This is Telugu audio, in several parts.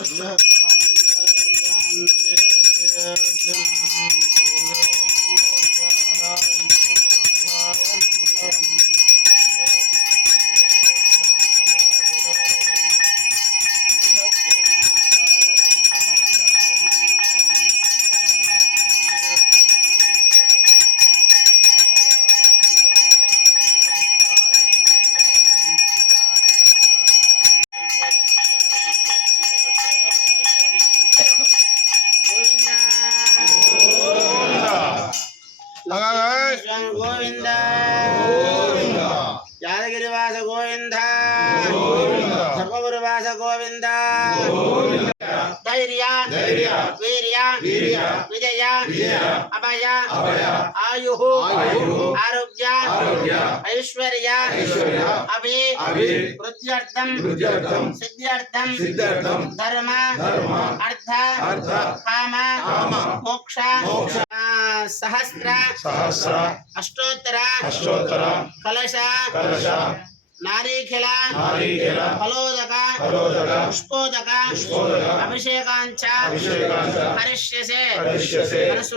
Hoşçakalın. आयु। आरोग्य। ऐश्वर्य। अभी। वृद्धर्थम सिद्ध्यर्थम। धर्म। अर्थ। काम। मोक्ष। सहस्र। अष्टोत्तर। कलश। ನಾರೀಖಿಲ ಫಲೋದಕ ಪುಷ್ಪೋದಕ ಅಭಿಷೇಕಾಂಚ ಹರಿಷ್ಯಸೆ ಮನಸ್ಸು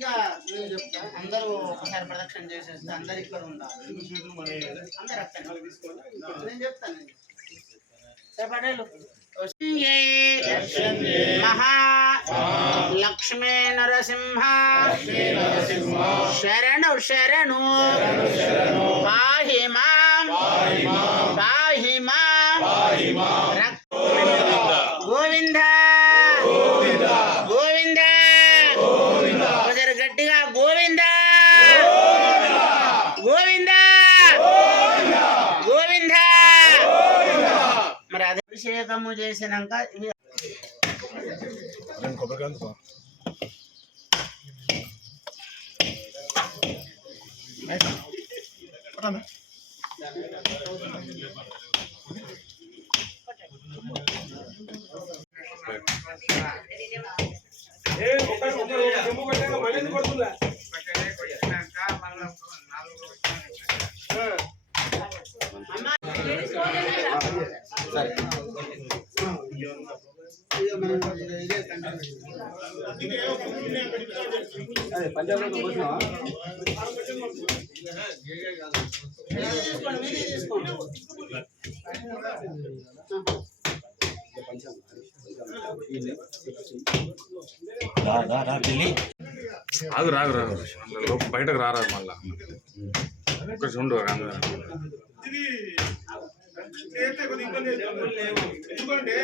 ఇక నేను చెప్తా అందరూ ఒకసారి ప్రదక్షిణ చేసేస్తే అందరు ఇక్కడ ఉండాలి. అందరు అక్కడ. నేను చెప్తాను. చెప్పడేలు. మహా. లక్ష్మీ నరసింహ. శరణు శరణు. పాహి అభిషేకము చేసినాక ఇవి ఆగు రాగు రాగు లోపల బయటకు రారాదు మళ్ళా ఒక్క చూడు శ్రీయంలోకే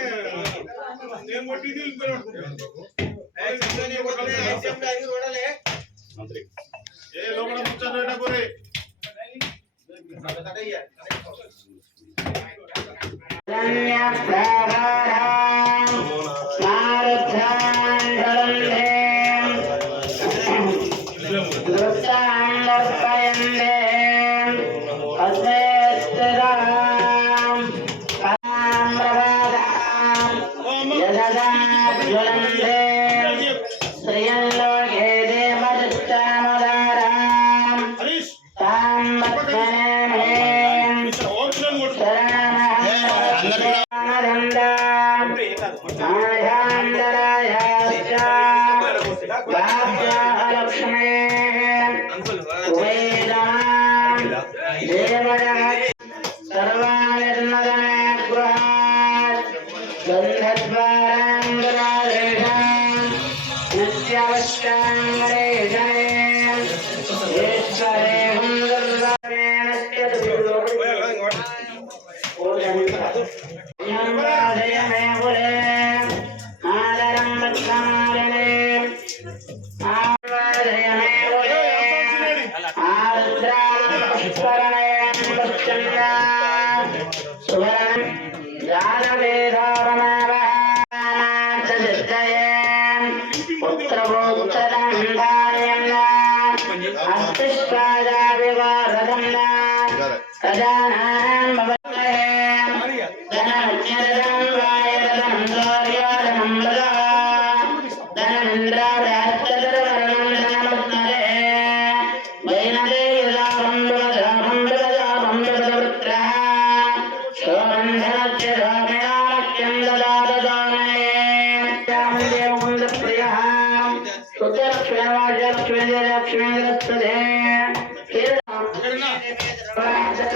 వాద్యాలక్ష్మే వేదా దేవరా Trinidad, Trinidad, Trinidad.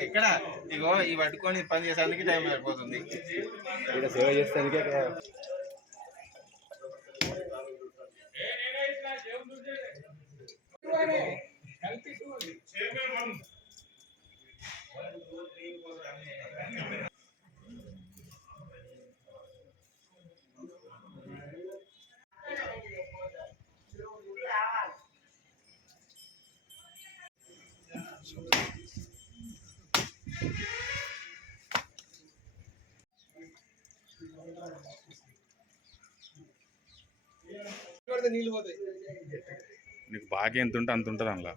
ఎక్కడ ఇగో ఈ పట్టుకొని పని చేసేందుకు టైం సరిపోతుంది ఇక్కడ సేవ చేస్తానికే Thank. నీకు బాగా ఎంత ఉంటే అంత ఉంటది అందులో.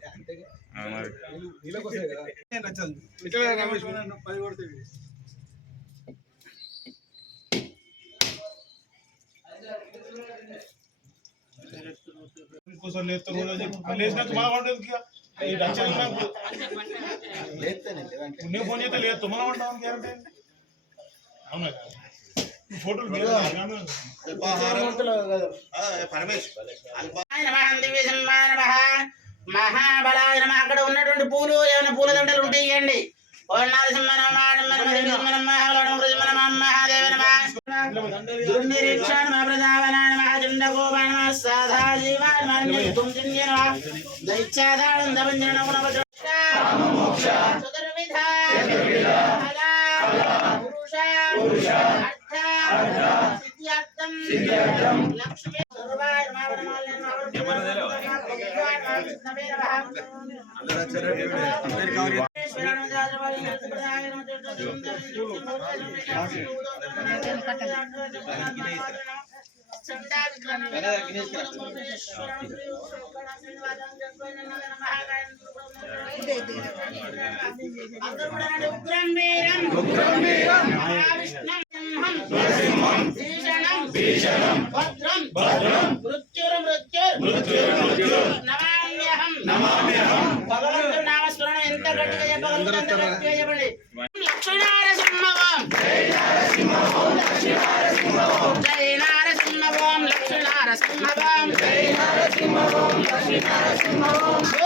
కోసం లేస్తాను లేచినాక ఫోన్ లేదు తుమ్మలం ఉంటాం అవునా మహాబలాయ నమ. అక్కడ ఉన్నటువంటి పూలు ఏమైనా పూల దండలు ఉంటే ఇవ్వండి సాధాజీవాన్ దైత్యాధారం దమంజన గుణపక్ష ఉగ్రం వీరం ఉగ్రం వీరం నరసింహం భీషణం. భద్రం భద్రం. మృత్యుర్ మృత్యుర్. మృత్యుర్ లక్ష్మీనారసింహం. జై నారసింహం జై నారసింహం లక్ష్మీనారసింహం. జై నారసింహం లక్ష్మీనారసింహం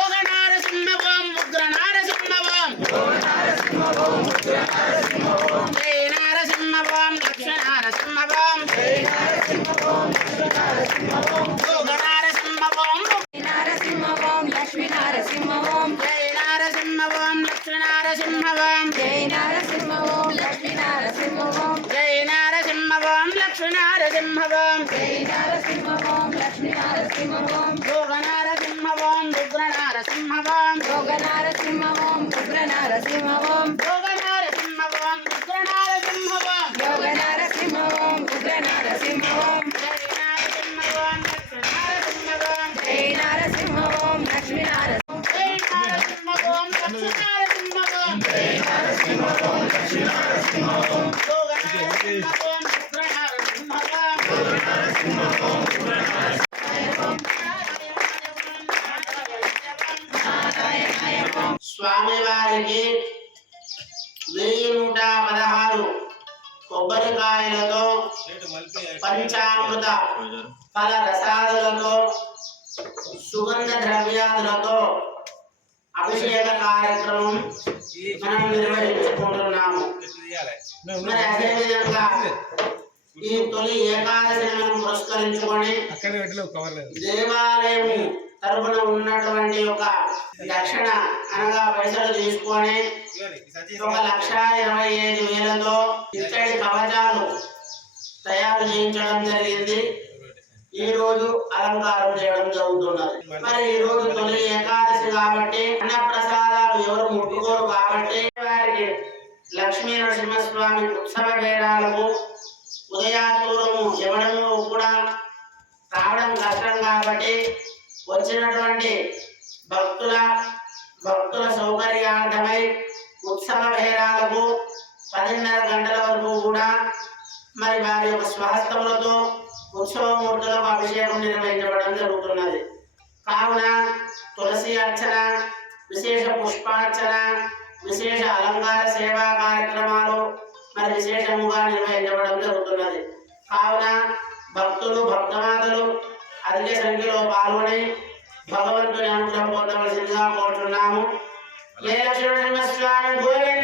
నారసింహం జై నరసింహవం లక్ష్మీ నరసింహవం జై నారసింహం లక్ష్మీ నారసింహం జై నరసింహవం స్వామివారికి వెయ్యి నూట పదహారు కొబ్బరికాయలతో పంచామృత ఫల రసాదులతో సుగంధ ద్రవ్యాదులతో అభిషేక కార్యక్రమం మనం నిర్వహించుకుంటున్నాము. మరి అదేవిధంగా ఈ తొలి ఏకాదశిని మనం పురస్కరించుకొని దేవాలయం తరపున ఉన్నటువంటి ఒక దక్షిణ అనగా పైసలు తీసుకొని ఒక లక్ష ఇరవై ఐదు వేలతో ఇత్తడి కవచాలు తయారు చేయించడం జరిగింది. ఈ రోజు అలంకారం చేయడం జరుగుతున్నది. మరి ఈ రోజు తొలి ఏకాదశి కాబట్టి అన్న ప్రసాదాలు ఎవరు ముట్టుకోరు కాబట్టి వారికి లక్ష్మీ నరసింహస్వామి ఉత్సవ వేళాలకు ఉదయాత్పూర్వము ఇవ్వడము కూడా రావడం కష్టం కాబట్టి వచ్చినటువంటి భక్తుల భక్తుల సౌకర్యార్థమై ఉత్సవ భేదాలకు పదిన్నర గంటల వరకు కూడా మరి వారి యొక్క స్వహస్తములతో ఉత్సవమూర్తులకు అభిషేకం నిర్వహించబడడం జరుగుతున్నది. కావున తులసి అర్చన విశేష పుష్పార్చన విశేష అలంకార సేవా కార్యక్రమాలు మరి విశేషముగా నిర్వహించబడడం జరుగుతున్నది. కావున భక్తులు భక్తమాతలు అధిక సంఖ్యలో పాల్గొని భగవంతుని అనుగ్రహం పొందవలసిందిగా కోరుతున్నాము ఏ లక్ష్మణ భూమి